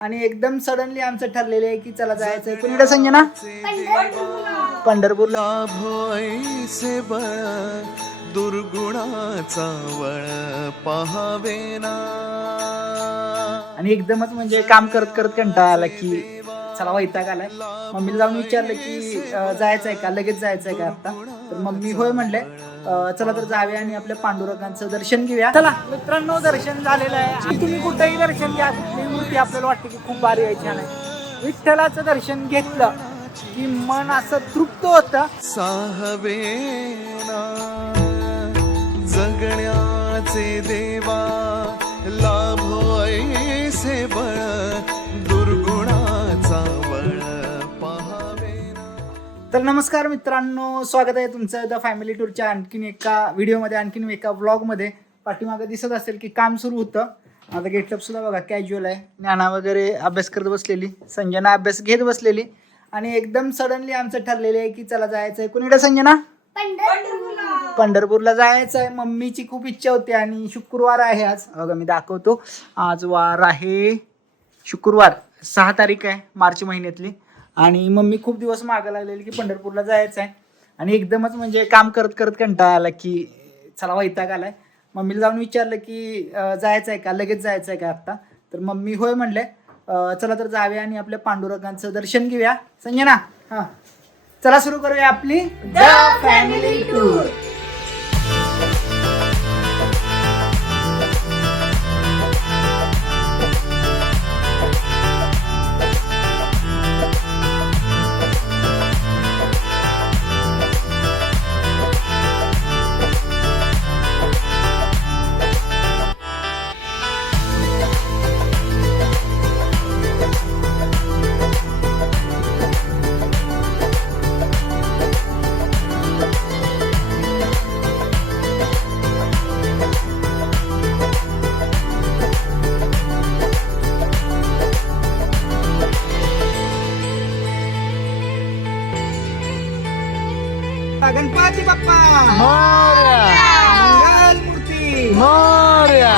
आणि एकदम सडनली आमचं ठरलेलं आहे की चला जायचंय कुणीकडे संजना पंढरपूरला भोईसे बळ दुर्गुणाचा वळ पहावेना. आणि एकदमच म्हणजे काम करत करत कंटाळा आला की चला वैताग आलाय. मम्मीला जाऊन विचारलं की जायचंय का, लगेच जायचंय का आता. तर मम्मी होय म्हणले, चला तर जाऊया आणि आपल्या पांडुरंगाचं दर्शन घेऊया. चला मित्रांनो, दर्शन झालेलं आहे. आणि तुम्ही कुठेही दर्शन घ्या, कुठलीही मूर्ती आपल्याला वाटते की खूप भारी आहे, छान आहे. विठ्ठलाचं दर्शन घेतलं की मन असं तृप्त होतं. साहवेना जगण्याचे देवा लाभो ऐसे बळ दुर्गुणाचा बळ पहावेना. तर नमस्कार मित्रांनो, स्वागत आहे तुमचं द फॅमिली टूरच्या आणखीन एका व्हिडिओमध्ये, आणखीन एका व्लॉगमध्ये. पाठीमागं दिसत असेल की काम सुरू होतं. आता गेटअप सुद्धा बघा कॅज्युअल आहे. ज्ञाना वगैरे अभ्यास करत बसलेली, संजना अभ्यास घेत बसलेली. आणि एकदम सडनली आमचं ठरलेलं आहे की चला जायचंय कुणीकडे संजना पंढरपूरला जायचं आहे. मम्मीची खूप इच्छा होती आणि शुक्रवार आहे आज. बघा मी दाखवतो, आज वार आहे शुक्रवार, 6 तारीख आहे मार्च महिन्यातली. आणि मम्मी खूप दिवस मागं लागलेली की पंढरपूरला जायचं आहे. आणि एकदमच म्हणजे काम करत करत कंटाळा आला की चला वैताग आलाय. मम्मीला जाऊन विचारलं की जायचं आहे का, लगेच जायचं आहे का आता. तर मम्मी होय म्हणले, चला तर जाऊया आणि आपल्या पांडुरंगाचं दर्शन घेऊया. संजना, हां चला सुरू करूया आपली the family tour. Ganpati Bappa Morya मंगल मूर्ती मोरया.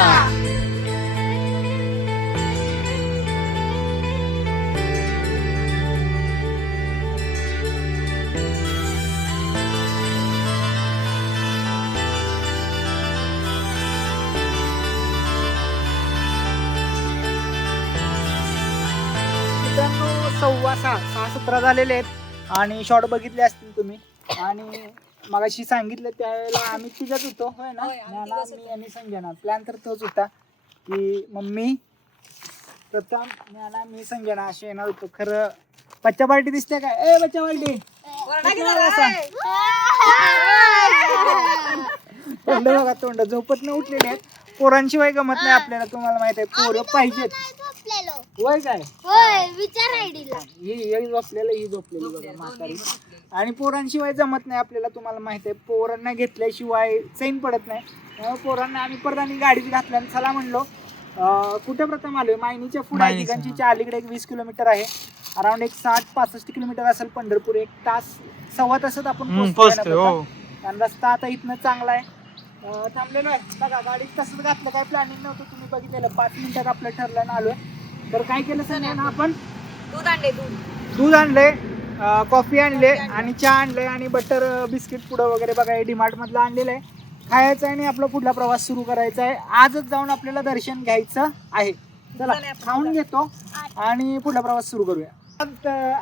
मित्रांनो, 6:15 झालेले आहेत आणि शॉर्ट बघितले असतील तुम्ही. आणि मगाशी सांगितलं त्यावेळेला आम्ही तिघच होतो, होय ना, ज्ञाना, मी आणि संजना. प्लॅन तर तोच होता की मम्मी प्रथम, ज्ञाना, मी, संजना असे येणार होतो. खरं बच्चा पार्टी दिसते काय? ए बच्चा पार्टी तोंड बघा, तोंड झोपत नाही उठलेले आहेत. पोरांशिवाय गमत नाही आपल्याला, तुम्हाला माहित आहे. पोरं पाहिजेत. वय काय ही झोपलेली बघा म्हातारी. आणि पोरांशिवाय जमत नाही आपल्याला, तुम्हाला माहित आहे. पोरांना घेतल्याशिवाय चैन पडत नाही. त्यामुळे पोरांना आम्ही परत आणि गाडीत घातल्या. चला म्हणलो, कुठे प्रथम आलोय मायनीच्या पुढे, ठिकाणच्या अलीकडे एक 20 किलोमीटर आहे. अराउंड एक 60-65 किलोमीटर असेल पंढरपूर. 1 तास, सव्वा तासात आपण पोहोचतो. कारण रस्ता आता इथनं चांगला आहे. थांबलेलो आहे बघा, गाडीत तसंच घातलं, काय प्लॅनिंग नव्हतं, तुम्ही बघितलेलं. 5 मिनिटात आपलं ठरलं ना आलोय. तर काय केलं सर ना, आपण दूध आणले, कॉफी आणले आणि चहा आणले आणि बटर बिस्किट पुडं वगैरे बघा हे डीमार्ट मधलं आणलेलं आहे. खायचं आहे आणि आपला पुढला प्रवास सुरू करायचा आहे. आजच जाऊन आपल्याला दर्शन घ्यायचं आहे. चला खाऊन घेतो आणि पुढला प्रवास सुरू करूया.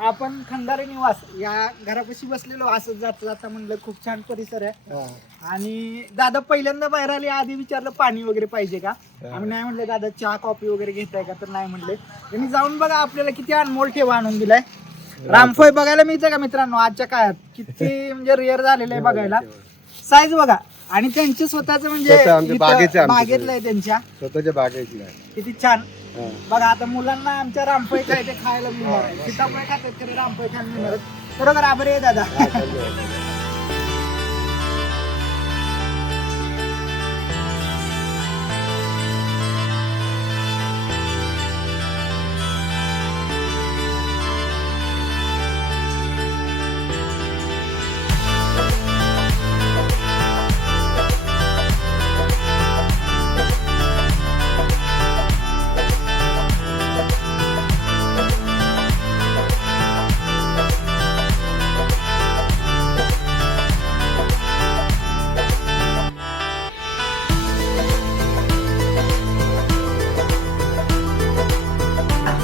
आपण खंडारे निवास या घरापाशी बसलेलो. असंच जाता जाता म्हणलं खूप छान परिसर आहे. आणि दादा पहिल्यांदा बाहेर आले, आधी विचारलं पाणी वगैरे पाहिजे का. आम्ही नाही म्हणले, दादा चहा कॉफी वगैरे घेताय का, तर नाही म्हणले. त्यांनी जाऊन बघा आपल्याला किती अनमोल ठेवा आणून दिलाय. रामफळ बघायला मिळतं का मित्रांनो आजच्या काळात? किती म्हणजे रेअर झालेलं आहे बघायला. साईज बघा. आणि त्यांचे स्वतःच म्हणजे बागेतलं आहे, त्यांच्या स्वतःच्या बागेतलं आहे. किती छान बघा. आता मुलांना आमच्या रामफळ काय ते खायला मिळणार आहे. सीताफळ खातात तरी रामफळ खायला मिळणार. बरोबर आभार आहे दादा.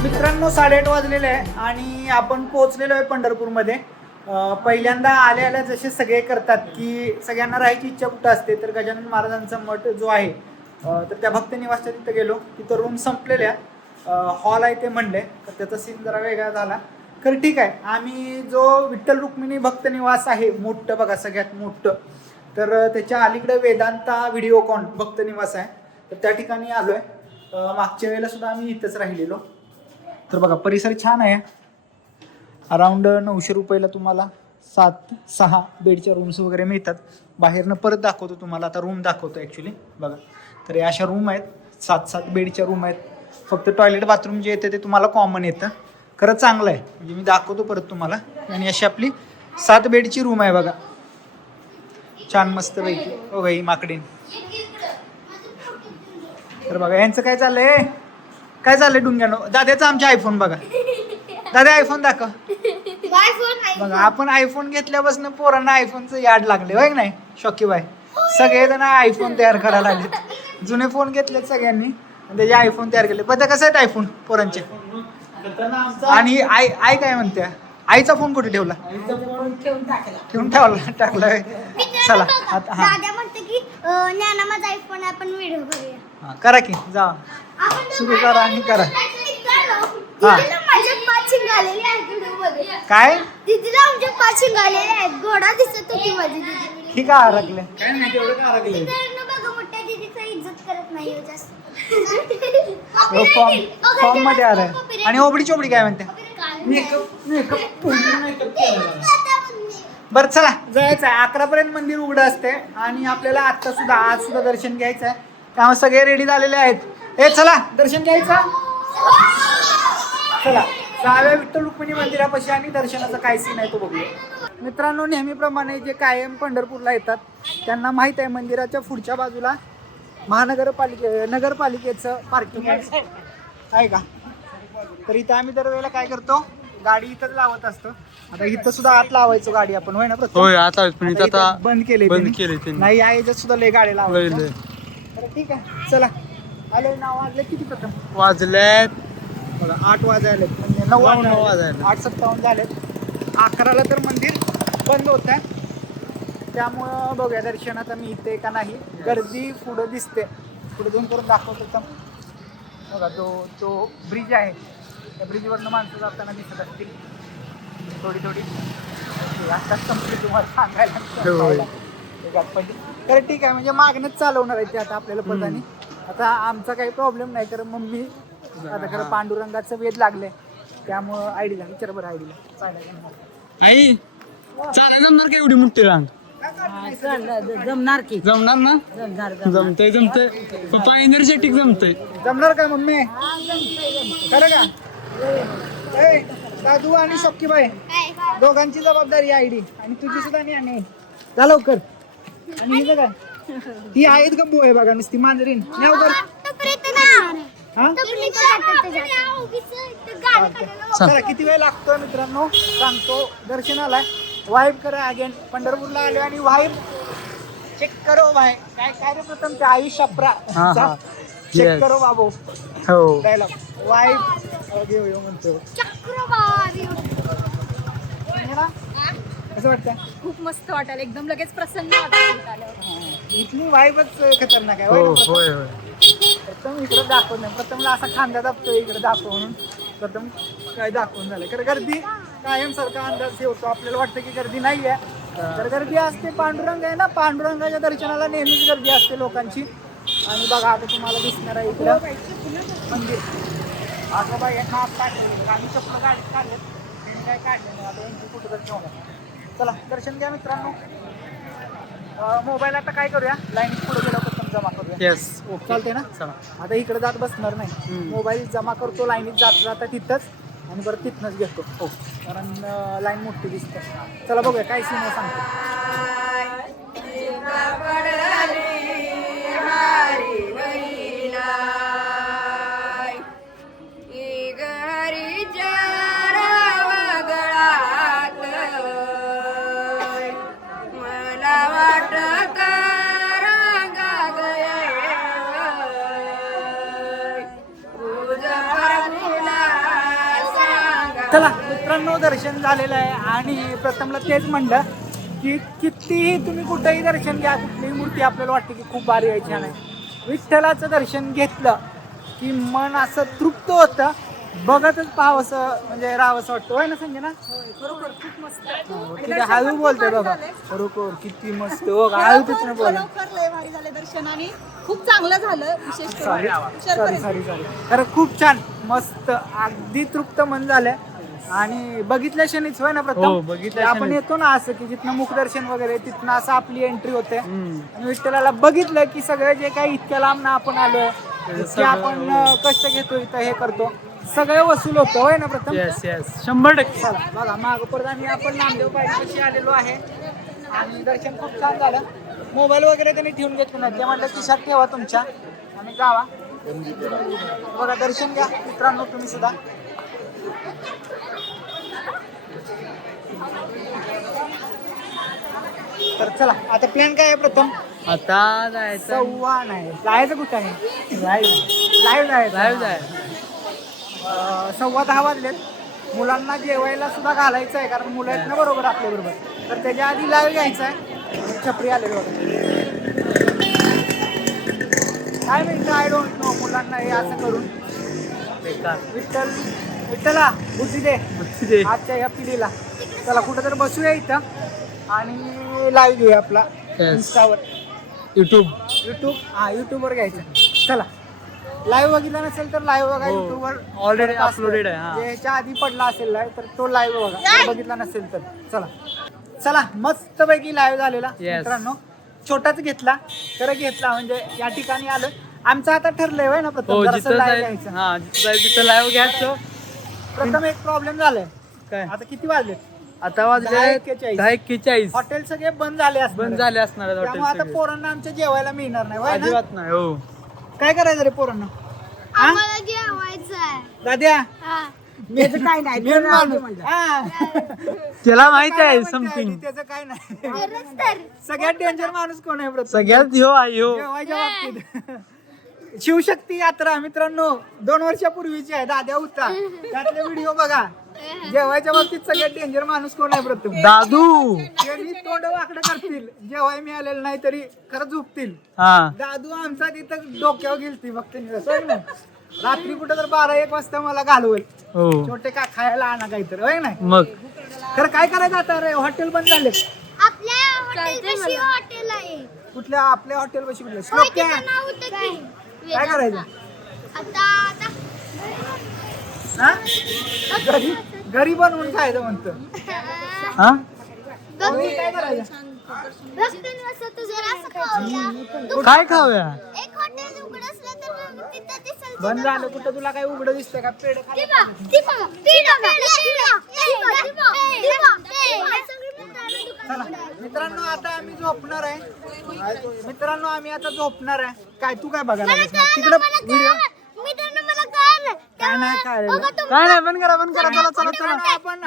मित्रांनो 8:30 वाजलेले आहे आणि आपण पोहोचलेलो आहे पंढरपूरमध्ये. पहिल्यांदा आल्या आल्या जसे सगळे करतात की सगळ्यांना राहायची इच्छा कुठं असते, तर गजानन महाराजांचा मठ जो आहे तर त्या भक्त निवासच्या तिथं गेलो. तिथं रूम संपलेल्या, हॉल आहे ते म्हणले, तर त्याचा सीन जरा वेगळा झाला. तर ठीक आहे, आम्ही जो विठ्ठल रुक्मिणी भक्त निवास आहे मोठं बघा, सगळ्यात मोठं, तर त्याच्या अलीकडे वेदांता व्हिडिओकॉन भक्त निवास आहे, तर त्या ठिकाणी आलो आहे. मागच्या वेळेला सुद्धा आम्ही इथंच राहिलेलो. तर बघा परिसर छान आहे. अराऊंड 900 रुपयाला तुम्हाला 7-6 बेडच्या रूम्स वगैरे मिळतात. बाहेरनं परत दाखवतो तुम्हाला, आता रूम दाखवतो ॲक्च्युली. बघा, तर अशा रूम आहेत, 7-7 बेडच्या रूम आहेत. फक्त टॉयलेट बाथरूम जे येतं ते तुम्हाला कॉमन येतं. खरं चांगलं आहे, म्हणजे मी दाखवतो परत तुम्हाला. आणि अशी आपली 7 बेडची रूम आहे बघा, छान मस्त पैकी. हो ही माकडीन. तर बघा यांचं काय चाललंय, काय चाललंय डुंग्यानो. दादाचा आमच्या आयफोन बघा, दादा आयफोन दाखव. बघा आपण आयफोन घेतल्यापासून पोरांना आयफोनचं याड लागले, होय नाही शॉकीबाई. सगळेजण आयफोन तयार करायला लागले. जुने फोन घेतलेत सगळ्यांनी आणि त्याचे आयफोन तयार केले. पण कसं आहेत आयफोन पोरांचे. आणि आई काय म्हणते, आईचा फोन कुठे ठेवला, ठेवून टाकला. चला आता करा की, जा सुरू करा आणि करा. काय घोडा दिसत होती माझी दीदी. ठीक आहे, हरकले काय नाही तेवढं का हरकले. मोठ्या दीदीचा इज्जत करत नाही हो जास्त. फॉर्म मध्ये आलाय. आणि ओबडी चोबडी काय म्हणते. बरं चला जायचं आहे. 11 पर्यंत मंदिर उघडं असते आणि आपल्याला आज सुद्धा दर्शन घ्यायचं आहे. त्यामुळे सगळे रेडी झालेले आहेत. हे चला दर्शन घ्यायचं. चला 6व्या विठ्ठल रुक्मिणी मंदिरापाशी आणि दर्शनाचा काय सीन आहे तो बघूया. मित्रांनो नेहमीप्रमाणे जे कायम पंढरपूरला येतात त्यांना माहीत आहे मंदिराच्या पुढच्या बाजूला नगरपालिकेचं पार्किंग आहे का. तर इथं आम्ही दरवेळेला काय करतो, गाडी इथंच लावत असतो. आता इथं सुद्धा आत लावायचो गाडी आपण, होय ना प्रथम. होय आता पण इथं आता बंद केले नाही, याच्यात सुद्धा लय गाडी लावायचं. तर ठीक आहे चला. आले नाव वाजले किती प्रथम वाजल्यात बघा 8 वाजायले, म्हणजे 9 वाजायले, 8:57 झालेत. 11ला तर मंदिर बंद होत आहे. त्यामुळं बघूया दर्शनात मी इथे का नाही. गर्दी पुढं दिसते, पुढे दोन करून दाखवतो तर बघा. तो ब्रिज आहे, त्या ब्रिजवरनं माणसं जाताना दिसत असतील थोडी. आत्ताच कंप्लीट तुम्हाला सांगायला. तर ठीक आहे, म्हणजे मागणंच चालवणार आहे ते आता आपल्याला पदाने. आता आमचा काही प्रॉब्लेम नाही, कारण मम्मी आता खरं पांडुरंगाचं वेध लागले, त्यामुळं आयडीला विचार बरं. आयडीला आई चालाय जमणार का एवढी मोठी रांग. जमणार की, जमणार ना. जमतंय पप्पा एनर्जेटिक जमतंय. जमणार का मम्मी, खरं का. दादू आणि शक्कीबाई दोघांची जबाबदारी आयडी, आणि तुझी सुद्धा नाही जा लवकर. आणि हिचं काय, ही आहेत का आहे बघा नुसती मांजरीन लवकर. चला किती वेळ लागतो मित्रांनो सांगतो. दर्शनाला वाईब करा अगेन. पंढरपूरला आले आणि वाईब चेक करो भाई. काय रे प्रथम ते आयुष अपरा चेक करो बाबू. हो डायलॉग वाईब घेऊ म्हणतो. कसं वाटतं. खूप मस्त वाटायला, एकदम लगेच प्रसन्न वाटायला. इथली वाईबच खतरनाक आहे. होय. प्रथम इकडे दाखवत नाही, प्रथमला असा खांदा दाबतो इकडे दाखव म्हणून. प्रथम काय दाखवून झालं, कारण गर्दी कायम सारखा अंदाज ठेवतो. आपल्याला वाटतं की गर्दी नाही आहे, तर गर्दी असते. पांडुरंग आहे ना, पांडुरंगाच्या दर्शनाला नेहमीच गर्दी असते लोकांची. आणि बघा आता तुम्हाला दिसणार आहे इकडं मंदिर. आता बाई माप काढले, आम्ही चप्पल गाडीत काढलेत, काय काढले नाही. आता यांची कुठं तर ठेवणार. चला दर्शन घ्या मित्रांनो. मोबाईल आता काय करूया, लाईन पुढे गेल्यावर जमा करूया. येस चालते ना. चला आता इकडे जात बसणार नाही, मोबाईल जमा करतो लाईनीत जाता तिथंच, आणि परत तिथनंच घेतो. हो, कारण लाईन मोठी दिसते. चला बघूया काय सीन आहे सांगतो. चला मित्रांनो, दर्शन झालेलं आहे आणि प्रथमला तेच म्हणलं की कितीही तुम्ही कुठेही दर्शन घ्या, कुठलीही मूर्ती आपल्याला वाटते की खूप भारी आहे, छान आहे. विठ्ठलाचं दर्शन घेतलं की मन असं तृप्त होतं, बघतच पाहावं असं म्हणजे राहावंसं वाटतं. होय ना संजना? बरोबर खूप मस्त किती हळू बोलते बघा, खरोखर किती मस्त. हो हळू तिथनं बोला. लय भारी झाले दर्शन आणि खूप चांगलं झालं. विशेष सॉरी सॉरी सॉरी. तर खूप छान मस्त, अगदी तृप्त मन झालंय. आणि बघितल्या क्षणीच होय ना हो, प्रथम, बघितल्या आपण क्षणीच. येतो ना असं की जिथनं मुखदर्शन वगैरे तिथनं असं आपली एंट्री होते आणि विठ्ठलाला बघितलं की सगळं जे काही इतक्या लांब ना आपण आलोय, इतके आपण कष्ट घेतो इथं, हे करतो, सगळं वसूल होतं. होय ना प्रथम? Yes yes 100%. चला बघा माग परदानी आपण नामदेव पायथ्याशी आलेलो आहे आणि दर्शन खूप छान झालं. मोबाईल वगैरे त्यांनी ठेवून घेतले नाही, ते म्हटलं खिशात ठेवा तुमच्या आणि जावा. बघा दर्शन घ्या मित्रांनो तुम्ही सुद्धा. तर चला आता प्लॅन काय आहे प्रथम? आता जायचं सव्वा नाही जायचं कुठं आहे, लाईव्ह जायचं. 10:15 वाजलेत. मुलांना जेवायला सुद्धा घालायचं आहे कारण मुलं आहेत ना बरोबर आपल्या बरोबर, तर त्याच्या आधी लाईव्ह घ्यायचं आहे. छपरी आले बघा, काय म्हणतं आय डोंट नो, मुलांना हे असं करून. विठ्ठला बुद्धी दे आजच्या या पिढीला. चला कुठं तर बसूया इथं आणि लाईव्ह घेऊया आपला इंस्टावर, युट्यूब. युट्यूबवर घ्यायचं. चला लाईव्ह बघितला नसेल तर लाईव्ह बघा हो. युट्यूबवर Already uploaded आहे, हा. ह्याच्या आधी पडला असेल लाईव्ह तर तो लाईव्ह बघा, जर बघितला नसेल तर. चला मस्त पैकी लाईव्ह झालेला Yes. मित्रांनो. छोटाच घेतला खरं घेतला म्हणजे या ठिकाणी आलं. आमचं आता ठरलंय होय ना हो, प्रथम जरासं जिथं live जायचं घ्यायचं. हा जिथं जायचं तिथं लाईव्ह घ्यायचं. प्रथम एक प्रॉब्लेम झालाय. काय आता किती वाजले? आता वाजले 10:41. 10:41. हॉटेल सगळे बंद झाले असणार. बंद झाले असणार आहेत त्यामुळे आता हॉटेल पोरांना आमच्या जेवायला मिळणार नाही होय ना? अजिबात नाही. हो काय करायचं रे पोरांना? हा? आम्हाला जेवायचं आहे. दाद्या हा. काय नाही त्याला माहित आहे समथिंग. त्याचं काय नाही. खरंच तर. सगळ्यात डेंजर माणूस कोण आहे प्रथम? सगळ्यात ह्यो आहे ह्यो. जेवायच्या बाबतीत शिवशक्ती यात्रा मित्रांनो 2 वर्षापूर्वीची आहे. दाद्या होता त्यातले व्हिडिओ बघा. जेवायच्या बाबतीत सगळ्यात डेंजर माणूस कोण आहे प्रथम? दादू. त्यांनी तोंड वाकडं करतील, जेवाय मिळालेलं नाही तरी खरं झोपतील. हा दादू आमचा तिथं डोक्यावर गेलती बघते रात्री कुठं तर 12-1 वाजता मला घालवेल. हो छोटे का खायला आणा काहीतरी होय नाही. मग तर काय करायचं आता रे? हॉटेल बंद झाले. आपल्या हॉटेल हॉटेल आहे. कुठल्या आपल्या हॉटेल बशी कुठल्या होय, श्लोक तिथं नाव होतं की. काय करायचं? आता हा? घरी बनवून खायचं म्हणतं. हा तुम्ही काय करायचं? रस्त्याने असं तर जरासं खाऊया. काय खाऊया? एक हॉटेल उघडं असलं तर तिथं दिसेल. बंद झालं कुठं? तुला काय उघडं दिसतंय का? पेढे ती बघ, ती बघ, ती बघ, चला मित्रांनो आता आम्ही झोपणार आहे. मित्रांनो आम्ही आता झोपणार आहे. काय तू काय बघायला बसणार? तिकडं व्हिडिओ काय नाही काय काय नाही बंद करा चला चला चला. आपण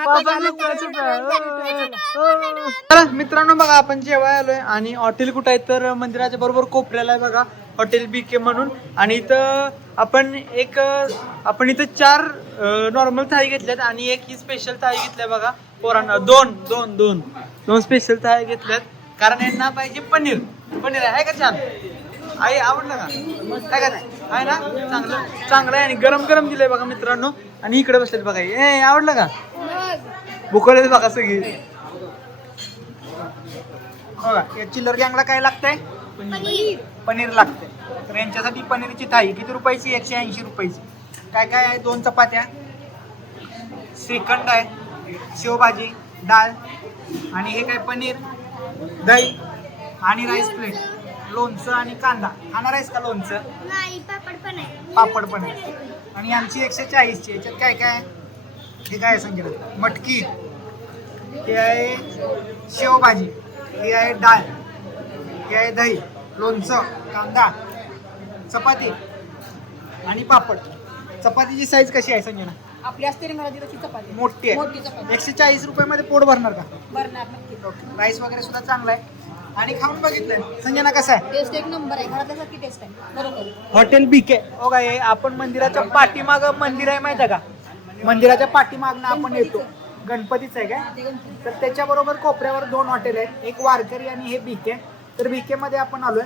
आता मित्रांनो बघा आपण जेवाय आलोय आणि हॉटेल कुठं आहे तर मंदिराच्या बरोबर कोपऱ्याला आहे बघा हॉटेल BK म्हणून. आणि इथं आपण इथं 4 नॉर्मल थाळी घेतल्यात आणि एक ही स्पेशल थाळी घेतल्या बघा पोरांना. दोन स्पेशल थाळी घेतल्यात कारण यांना पाहिजे पनीर आहे का छान? आई आवडलं का? काय का नाही आहे ना? चांगलं आहे आणि गरम गरम दिलंय बघा मित्रांनो. आणि इकडे बसलेत बघा. ए आवडलं का? भुकवले बघा सगळी. बघा या चिल्लर गँगला काय लागतंय? पनीर लागतंय. तर यांच्यासाठी पनीरची थाळी किती रुपयाची? 180 रुपयाची. काय काय आहे? 2 चपात्या, श्रीखंड आहे, शेवभाजी, डाळ आणि हे काय पनीर, दही आणि राईस प्लेट, लोणचं आणि कांदा. खाणार आहेस का लोणचं? नाही, पापड पण आहे. पापड पण आहे. आणि आमची 140ची. याच्यात काय काय आहे? हे काय आहे संगीत? मटकी, हे आहे शेवभाजी, हे आहे डाळ, हे आहे दही, लोणचं, कांदा, चपाती आणि पापड. चपातीची साईज कशी आहे संजना? आपली असते रिंगणाची तशी चपाती मोठी आहे. मोठी चपाती 140 रुपयामध्ये पोट भरणार का? भरणार नक्की. राईस वगैरे सुद्धा चांगला आहे. आणि खाऊन बघितलंय संजना कसं आहे? टेस्ट एक नंबर आहे. घरातल्यासारखी टेस्ट आहे. बरोबर. Hotel BK. हो काय आपण मंदिराच्या पाठीमागं मंदिर आहे माहिती आहे का? मंदिराच्या पाठीमागनं आपण येतो. गणपतीचं आहे काय, तर त्याच्याबरोबर कोपऱ्यावर 2 हॉटेल आहेत, एक वारकरी आणि हे बीके. तर बीके मध्ये आपण आलोय,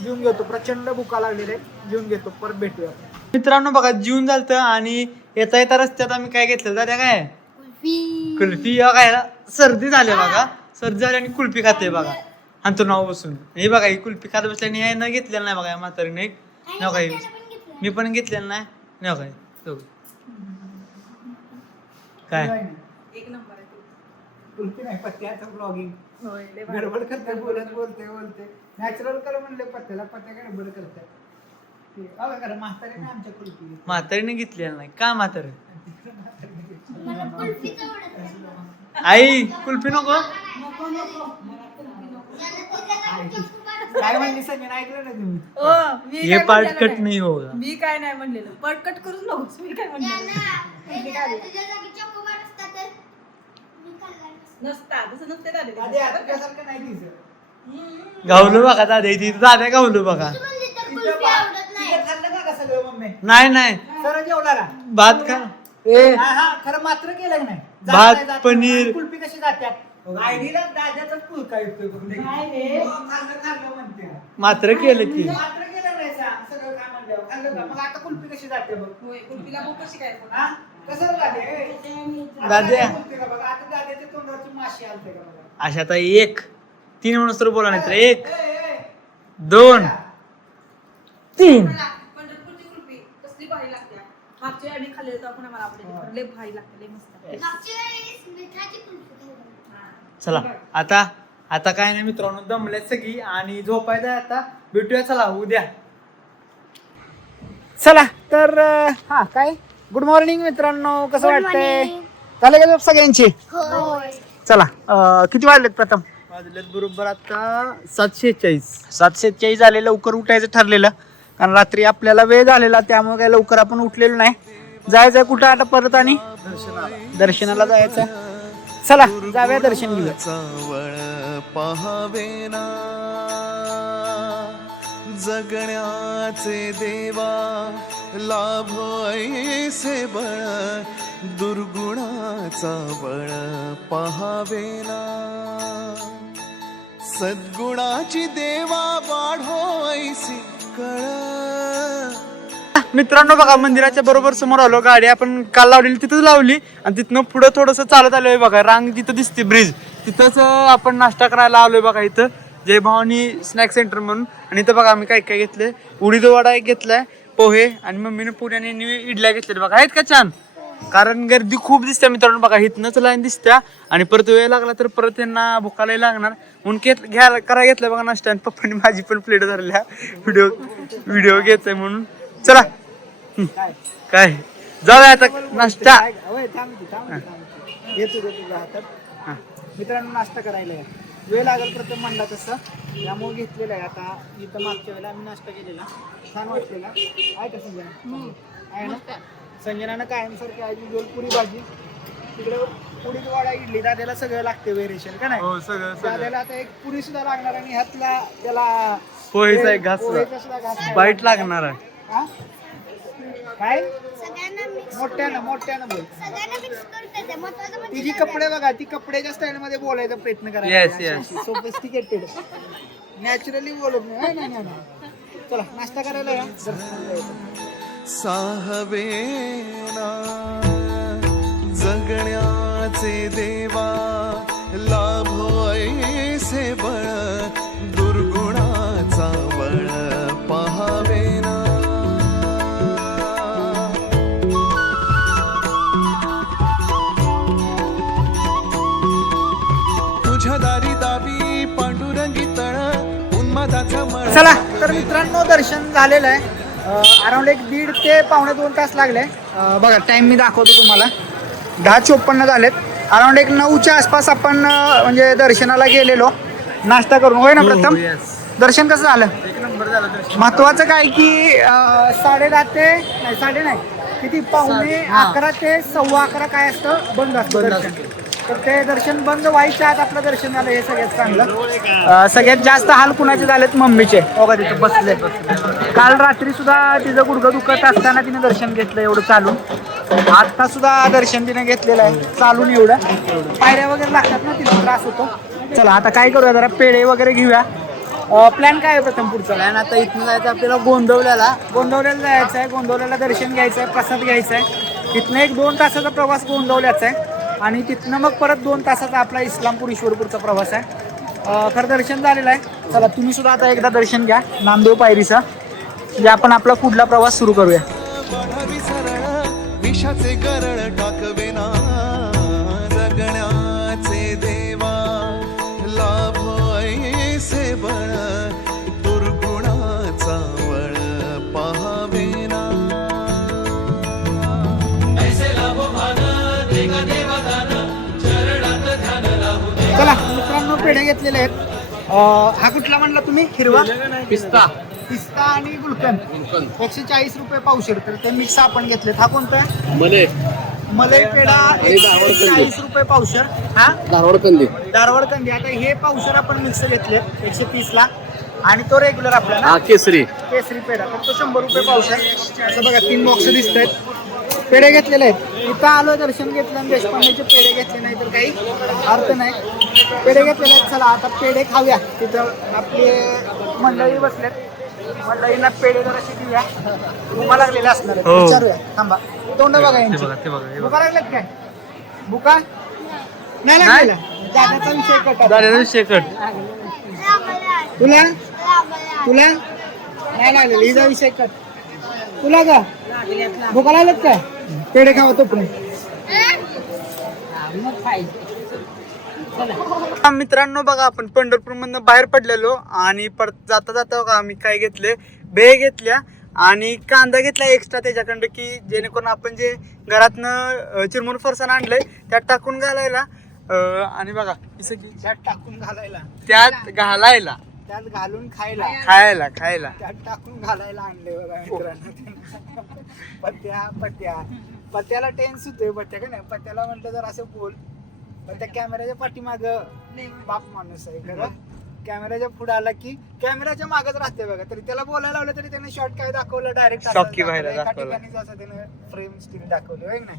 जेवून घेतो. प्रचंड भुका लागलेले आहेत, जेवून घेतो. परत भेटूया. मित्रांनो बघा जेवून झालतं आणि येता येता रस्त्यात आम्ही काय घेतलं दादा काय कुल्फी खायला. सर्दी झाली बघा, सर्दी झाली आणि कुल्फी खाते बघा आणि नाव बसून. हे बघा ही कुल्फी खात बसल्याने हे न घेतलेलं नाही बघा म्हातारीने. न काही मी पण घेतलेलं नाही. न काय काय एक नंबर आहे. कुल्फी नाही, पत्त्याचं ब्लॉगिंग होय, लय भारी. गडबड करते, बोलते नॅचरल कर म्हणले पत्त्याला, पत्त्या गडबड करतात. म्हातारी नाही आमच्या कुल्फी. म्हातारीने घेतलेलं नाही का म्हातारी. मला कुल्फीच आवडत नाही. आई कुल्फी नको. मला तुझ्या चक्कू मारत काय म्हणली संजय, ऐकलं ना तुम्ही? मी हे काय पार्ट म्हणलेलं कट नाही होगा. मी काय नाही म्हणलेलं. पट कट करूच नकोस. मी काय म्हणलेलं तुझ्या जागी चक्कू मारत असता तर मी खाल्ला नसता. नसता, तसं नसते दादा. दादा, तुझ्यासारखं नाही तिचं. गावलो बघा दादा इथे दादा गावलो बघा. तू म्हणली तर तिचं कुल्फी आवडत नाही. तिचं खाल्लं का सगळं मम्मी? नाही सर जेवला का? भात खा. हा खरं मात्र केलं की नाही? जात भात, नाही, जात पनीर. नाही. कुल्फी कशी जात्यात? आयडीला दाद्याचाच पुलका येतोय बघ. खाल्लं म्हणते. मात्र केलं की मात्र केलं नाही सांग, सगळं काय म्हणलं खाल्लं का? मग आता कुल्फी कशी जाते बघ? होय, कुल्फीला भूक कशी काय पण? हा? कसं जाते? दाद्या. बघा आता दाद्याच्या तोंडावरची माशी आलते का बघा. अशा आता 1 3 म्हणून तर बोला नाही तर 1 ए, 2 3. पंढरपूरची कुल्फी कसली भारी लागते. मागच्या आम्ही खाल्लेली तर आपण मला आवडली. लय भारी लागते, लय मस्त. मागच्या वेळेस मिठाची कुल्फी खाल्ली. चला आता काय नाही मित्रांनो, दमल्यात सगळी आणि झोपायचं आहे आता. भेटूया चला उद्या. चला तर हा काय गुड मॉर्निंग मित्रांनो, कसं Good वाटतंय? morning. झाले का झोप सगळ्यांची? होय. चला किती वाजलेत प्रथम? वाजलेत बरोबर आता 7:46. 7:46 झाले. लवकर उठायचं ठरलेलं, कारण रात्री आपल्याला वेळ झालेला, त्यामुळे काय लवकर आपण उठलेलो नाही. जायचंय कुठं आता परत आणि दर्शनाला जायचं. चला जाऊया, दर्शन घेऊया. चावळ पहावेना जगण्याचे देवा लाभो ऐसे बळ दुर्गुणाचा बळ पहावेना सद्गुणाची देवा वाढो ऐसी कळ. मित्रांनो बघा मंदिराच्या बरोबर समोर आलो. गाडी आपण काल लावलेली तिथंच लावली आणि तिथनं पुढं थोडंसं चालत आलोय बघा. रांग जिथं दिसते ब्रिज तिथंच आपण नाश्ता करायला आलोय बघा. इथं जय भवानी स्नॅक सेंटर म्हणून. आणि इथं बघा आम्ही काय काय घेतलंय. उडीद वडा एक घेतलाय, पोहे, आणि मम्मीने पुण्याने इडल्या घेतल्या बघा. आहेत का छान? कारण गर्दी खूप दिसते मित्रांनो बघा. इथनंच लाईन दिसत्या आणि परत वेळ लागला तर परत त्यांना भुकाला लागणार म्हणून करायला घेतलं बघा नाश्ता. आणि पप्पांनी माझी पण प्लेट धरल्या व्हिडिओ घेतोय म्हणून. चला काय जाऊया आता नाश्ता. मित्रांनो नाश्ता करायला या. वेळ लागेल प्रथम म्हणला तसं, त्यामुळे घेतलेलं आहे. आता इथं मागच्या वेळेला आम्ही नाश्ता केलेला, छान वाटलेला. आहे का संजना? आहे ना? संजनानं कायमसारखी आहे पुरी भाजी, तिकडे पुरीच वडा, इडली. दाद्याला सगळं लागते व्हेरिएशन का नाही? दाद्याला आता एक पुरी सुद्धा लागणार आणि ह्यातला त्याला पोहेचा एक घास पोहेचा सुद्धा घास बाईट लागणार आहे. हा? काय सगळ्यांना मिक्स मोठ्यानं बोल. सगळ्यांना मिक्स करतात ते. महत्त्वाचं म्हणजे तिची कपडे बघा, ती कपड्याच्या स्टाईल मध्ये बोलायचा प्रयत्न Yes, yes. करायला. सोफिस्टिकेटेड, नॅचरली बोलत नाही. नाही. चला नाश्ता करायला या. दर्शनाला यायचं. साहवेना जगण्याचे देवा लाभो ऐसे बळ दुर्गुणाचा बळ पहावेना तुझ्या दारी दावी पांडुरंगी तळ उन्मादाचा मळ. चला तर मित्रांनो दर्शन झालेलं आहे. अराउंड 1.5 ते पावणे 2 तास लागले. बघा टाइम मी दाखवतो तुम्हाला. 10:54 झालेत. अराउंड 9च्या आसपास आपण म्हणजे दर्शनाला गेलेलो नाश्ता करून. होय ना प्रथम? दर्शन कसं झालं? एक नंबर झाला दर्शन. महत्वाचं काय की 10:30 ते नाही 9:30 किती, 10:45 ते 11:15 काय असतं, बंद असतं दर्शन. तर ते दर्शन बंद व्हायच्या आत आपलं दर्शन झालं हे सगळ्यात चांगलं. सगळ्यात जास्त हाल कुणाचे झालेत मम्मीचे. बघा तिथे बसले. काल रात्री सुद्धा तिचं गुडघं दुखत असताना तिने दर्शन घेतलं एवढं चालून. आता सुद्धा दर्शन तिने घेतलेलं आहे चालून एवढं. पायऱ्या वगैरे लागतात ना तिला त्रास होतो. चला आता काय करूया जरा पेढे वगैरे घेऊया. प्लॅन काय आहे प्रथम पुढचा? प्लॅन आता इथून जायचं आपल्याला गोंदवल्याला जायचं आहे. गोंदवल्याला दर्शन घ्यायचं आहे, प्रसाद घ्यायचा आहे. तिथनं 1-2 तासाचा प्रवास गोंदवल्याचा आहे आणि तिथनं मग परत 2 तासाचा आपला इस्लामपूर ईश्वरपूरचा प्रवास आहे. खरं दर्शन झालेलं आहे. चला तुम्ही सुद्धा आता एकदा दर्शन घ्या नामदेव पायरीचं. म्हणजे आपण आपला पुढला प्रवास सुरू करूया. वाढावी सरळ विषाचे करळ टाकवेना जगण्याचे देवा लाभ ऐसे बळ दुर्गुणाचा वळ पाहावेना. चला मित्रांनो पेढे घेतलेले आहेत. हा कुठला म्हणला तुम्ही? हिरवा पिस्ता आणि गुलकंद 140 रुपये पावशेर. तर ते मिक्स आपण घेतलेत. हा कोणता आहे? मलाई पेढा 140 रुपये पावशेर. हा धारवाड कंदी. आता हे पावशेर आपण मिक्स घेतले 130 ला आणि तो रेग्युलर आपल्याला केसरी पेढा तर तो 100 रुपये पावशेर. असं बघा 3 बॉक्स दिसत आहेत. पेढे घेतलेले आहेत. इथं आलो दर्शन घेतलं आणि देशपांडेचे पेढे घेतले नाही तर काही अर्थ नाही. पेढे घेतलेले आहेत. चला आता पेढे खाऊया. तिथं आपले मंडळी बसलेत. मंडळींना पेढे जराशी देऊया. भुका लागलेल्या असणार आहेत. विचारूया. थांबा तोंड बघा यांची. भुका लागल्यात काय? भुका नाही लागलेल्या. दादाचा विषय कट. तुला नाही लागलेला. हिचा विषय कट. तुला का भुका लागल्यात काय? पेढे खावा तोपर्यंत. मित्रांनो बघा आपण पंढरपूर मधनं बाहेर पडलेलो आणि परत जाता जाता बघा आम्ही काय घेतले, भेळ घेतल्या आणि कांदा घेतला एक्स्ट्रा त्याच्याकडं की जेणेकरून आपण जे घरातनं चिरमुर फरसाण आणलंय त्यात टाकून घालायला. आणि बघा त्यात टाकून घालायला, त्यात घालून खायला त्यात टाकून घालायला आणले बघा मित्रांनो. पत्त्याला टेन्स होतोय. पत्त्या का नाही, पत्त्याला म्हटलं जर असं बोल. पण त्या कॅमेऱ्याच्या पाठीमाग बाप माणूस आहे खरं. कॅमेऱ्याच्या पुढे आला की कॅमेऱ्याच्या मागच राहते बघा. तरी त्याला बोलायला लावलं तरी त्याने शॉर्ट काय दाखवलं डायरेक्ट एका ठिकाणी असं त्याने फ्रेम स्टिल दाखवली होय ना.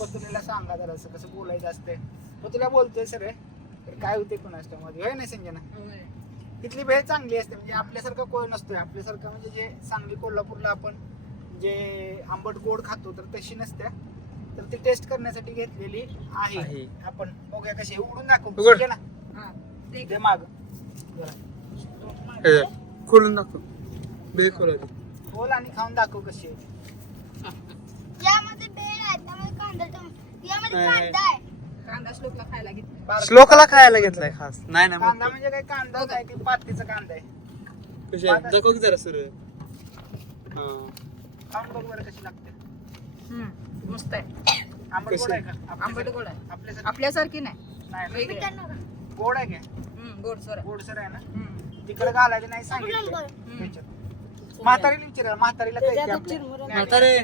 पतुलीला सांगा जरा असं कसं बोलायचं असते. पतुला बोलतोय सर तर काय होते कोणाच्या मध्ये होय ना संजना. इथली भेळ चांगली असते म्हणजे आपल्यासारखं कोण नसतोय. आपल्यासारखं म्हणजे जे सांगली कोल्हापूरला आपण जे आंबट गोड खातो तर तशी नसते. तर ती टेस्ट करण्यासाठी घेतलेली आहे. आपण बघूया कशी उघडून दाखवू ना माग खोलून दाखव. खोल आणि खाऊन दाखव कशी आहे. यामध्ये भेळ आहे, त्यामध्ये यामध्ये कांदा आहे. कांदा श्लोकला खायला घेतला. श्लोकाला खायला घेतलाय खास. नाही ना कांदा म्हणजे काय कांदा काय ती पातीचा कांदा आहे. दाखव की जरा सुरू. खाऊन बघ बरं कशी लागते. मस्त आहे. आंबट गोड आहे का? आंबट गोड आहे. आपल्यासारखी आपल्यासारखी नाही. नाही वेगळी आहे. गोड आहे का? गोडसर आहे. गोडसर आहे ना. तिकडे घालायचं नाही सांगितलं त्याच्यात. म्हातारीला विचारा. म्हातारीला काय म्हातारे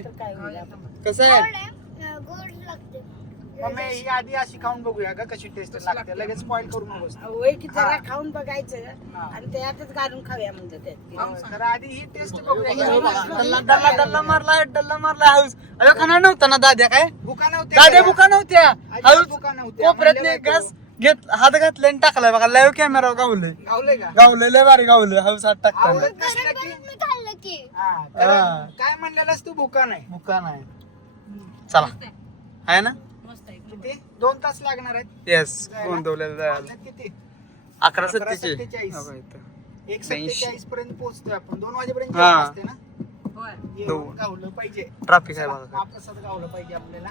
कसं आहे? गोड लागते. मम्मी ही आधी अशी खाऊन बघूया का कशी टेस्ट लागते. लगेच स्पॉइल करू नकोस. वय की जरा खाऊन बघायचं आणि त्यातच घालून खाऊया म्हणजे त्यात. तर आधी ही टेस्ट बघूया. डल्ला मारला हाऊस. अरे खाणार नव्हता ना दाद्या काय? भुका नव्हत्या. दाद्या भुका नव्हत्या. हाऊस भुका नव्हत्या. कोपऱ्यात घास घेत हात घातले आणि टाकलाय बघा. Live camera गावलंय. गावले का? गावलंय लय भारी गावलंय. हाऊस हात टाकताना. आवडत नसलं की मी खाल्लं की हा, कारण काय म्हणलेलास तू भुका नाही. भुका नाही. चला आहे ना. मस्त आहे. किती 2 तास लागणार आहेत. येस गोंदवलेलं जायला. वाजलेत किती? 11:47. 1:47 पर्यंत पोहोचतोय आपण. 2 वाजेपर्यंत हा. जेवण असते ना. होय. जेवण गावलं पाहिजे. ट्रॅफिक आहे चला, बघा. महाप्रसाद गावलं पाहिजे आपल्याला.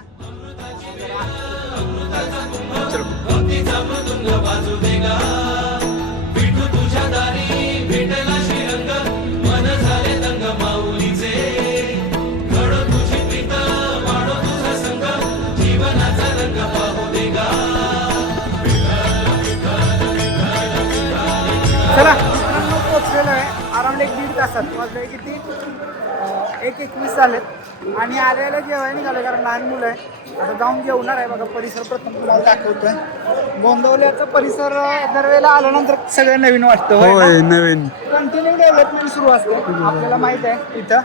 चला मित्रांनो पोहोचलेलो आहे. अराउंड 1-1.5 तासात. वाजले किती? 1:21 झालेत आणि आलेलं जेवायला निघालं कारण लहान मुलं आहे. आता जाऊन जेवणार आहे बघा. परिसर प्रथम तुम्हाला दाखवतोय. गोंदवल्याचा परिसर दरवेळेला आल्यानंतर सगळं नवीन वाटतं होय होय ना? नवीन कंटिन्यू डेव्हलपमेंट सुरू असते. आपल्याला माहित आहे इथं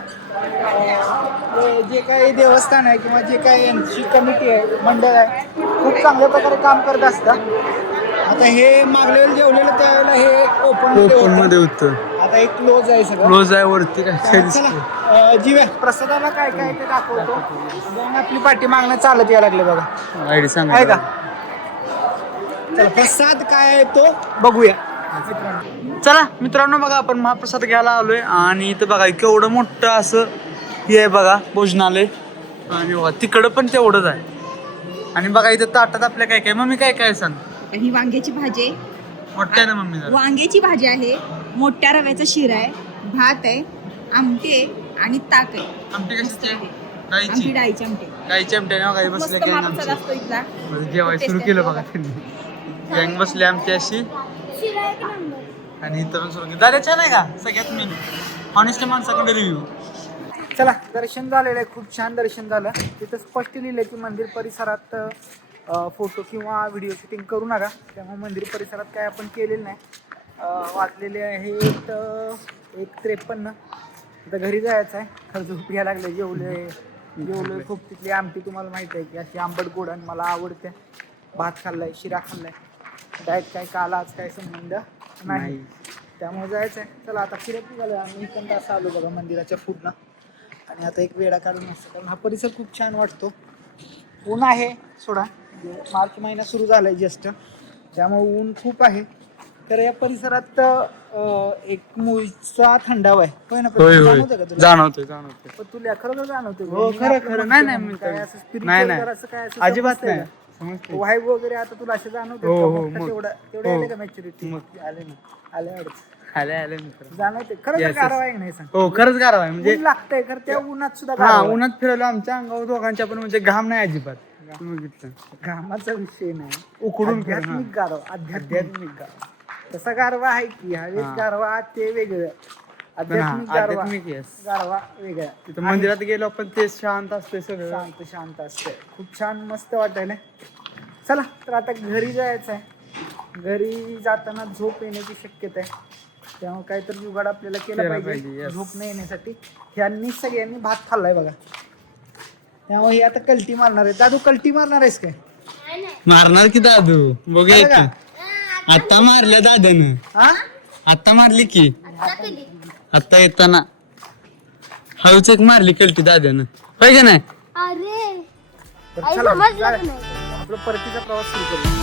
जे काही देवस्थान आहे किंवा जे काही यांची कमिटी आहे, मंडळ आहे, खूप चांगल्या प्रकारे काम करत असतात. आता हे मागल्या वेळेला जेवलेलं त्यावेळेला हे ओपन मध्ये होतं. आता एक क्लोज आहे सगळं. क्लोज आहे वरती काय चला जीव्या प्रसादाला काय काय ते दाखवतो. जाऊन आपली पाठी मागणं चालत यायला लागले बघा. आयडी सांगा आहे का? चला प्रसाद काय आहे तो बघूया. चला मित्रांनो बघा आपण महाप्रसाद घ्यायला आलोय आणि इथं बघा केवढं मोठं असं हे आहे बघा भोजनालय. आणि बघा तिकडं पण तेवढंच आहे. आणि बघा इथं ताटात आपल्या काय काय मम्मी काय काय सांग ही वांग्याची भाजी आहे, मोठ्या ना मम्मी जरा. वांग्याची भाजी आहे, मोठ्या रव्याचा शिरा आहे, भात आहे, आमटी आहे आणि ताक आहे. आमटी कशाची आहे? आमटी गाईची. डाळीची आमटी. गाईची आमटी आहे ना बघा. हे मस्त बसले गँग महाप्रसाद असतो इथला. आमची जेवायला सुरू केलं बघा त्यांनी. गँग बसले आमची अशी शिरा एक नंबर. आणि इथं पण सुरू केलं. दादा छान आहे का सगळ्यात मेन हॉनेस्ट माणसाकडे रिव्ह्यू. चला दर्शन झालेलं आहे. खूप छान दर्शन झालं. तिथं स्पष्ट लिहिलं की मंदिर परिसरात फोटो किंवा व्हिडिओ शूटिंग करू नका. त्यामुळे मंदिर परिसरात काय आपण केलेलं नाही. वाजलेले आहेत 1:53. आता घरी जायचं आहे. खरं झोप घ्यायला लागले. जेवलोय खूप. तिथली आमटी तुम्हाला माहिती आहे की अशी आंबट गोड आणि मला आवडते. भात खाल्लाय, शिरा खाल्लाय. डायट काय काल आज काय संबंध नाही. त्यामुळे जायचं आहे. चला आता फिरत निघालो. आम्ही इकडं असं आलो बघा मंदिराच्या फूडनं. आणि आता एक वेळा काढून असतो कारण हा परिसर खूप छान वाटतो. ऊन आहे सोडा. मार्च महिना सुरू झालाय जस्ट. त्यामुळे ऊन खूप आहे. तर या परिसरात एक मूळचा थंडावा आहे. होय ना? जाणवतं का तुला? जाणवतोय पण तुला खरं जाणवतं का? हो, मी खरं, आपलं खरं. म्हणतो नाही, ना, नाही, काय मी असं नाही, spiritual नाही. जर असं काय असं अजिबात समजतंय नाही. का? समजतंय. वाईब वगैरे आता तुला असं जाणवतं हो, का? हो, मोठं मग. तेवढं हो. आले का मॅच्युरिटी? आले ना, आले आले मित्र. जाणवते खरं Yes, गारवा yes. आहे का नाही सांग? हो खरंच गारवा आहे म्हणजे ऊन लागतंय खरं त्या उन्हात सुद्धा हा गारवा आहे. उन्हात फिरवलं आमच्या अंगावर दोघांच्या पण म्हणजे घाम नाही अजिबात. तुम्ही बघितलं घामाचा विषय नाही. उकडून आध्यात्मिक गारवा. आध्यात्मिक गारवा तसा गारवा आहे की हवेत हा. गारवा ते वेगळं. आध्यात्मिक गारवा आध्यात्मिक yes. गारवा वेगळा. तिथं मंदिरात गेलो पण ते शांत असते सगळं. शांत शांत असते. खूप छान मस्त वाटायला. चला तर आता घरी जायचं आहे. घरी जाताना झोप येण्याची शक्यता आहे. त्यामुळे काहीतरी जुगाड आपल्याला केला केला पाहिजे पाहिजे, yes. झोप न येण्यासाठी. ह्यांनी सगळ्यांनी भात खाल्लाय बघा. त्यामुळे हे आता कल्टी मारणार आहे. दादू कल्टी मारणार आहेस काय? नाही नाही. मारणार की दादू बघूया आलं का? की आता मारल्या दादानं. हा आता मारली की आता कधी? आता येताना हळूच एक मारली कलटी दाद्यानं होय का नाही. अरे तर आई चला समजलं जाऊया. नाही. आपला परतीचा प्रवास सुरू करू.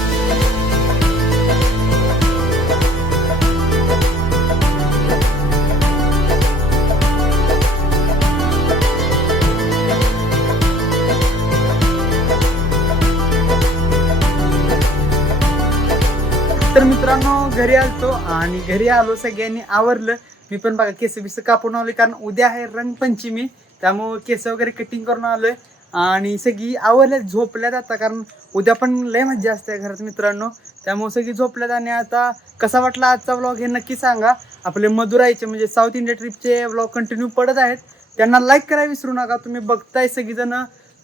तर मित्रांनो घरी आलतो आणि घरी आलो सगळ्यांनी आवरलं. मी पण बघा केस बिस कापून आलोय कारण उद्या आहे रंगपंचमी. त्यामुळं केस वगैरे कटिंग करून आलोय आणि सगळी आवरल्यात झोपल्यात आता कारण उद्या पण लय मज्जा असते घरात मित्रांनो. त्यामुळे सगळी झोपल्यात. आणि आता कसा वाटला आजचा व्लॉग हे नक्की सांगा. आपले मदुराईचे म्हणजे साऊथ इंडिया ट्रिपचे व्लॉग कंटिन्यू पडत आहेत. त्यांना लाईक करायला विसरू नका. तुम्ही बघताय सगळीजण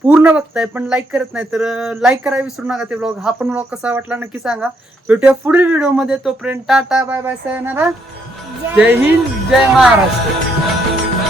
पूर्ण बघताय पण लाईक करत नाही तर लाईक करायला विसरू नका ते व्लॉग. हा पण व्लॉग कसा वाटला नक्की सांगा. भेटूया पुढील व्हिडिओमध्ये. तोपर्यंत टाटा बाय बाय sayonara. जय हिंद जय महाराष्ट्र.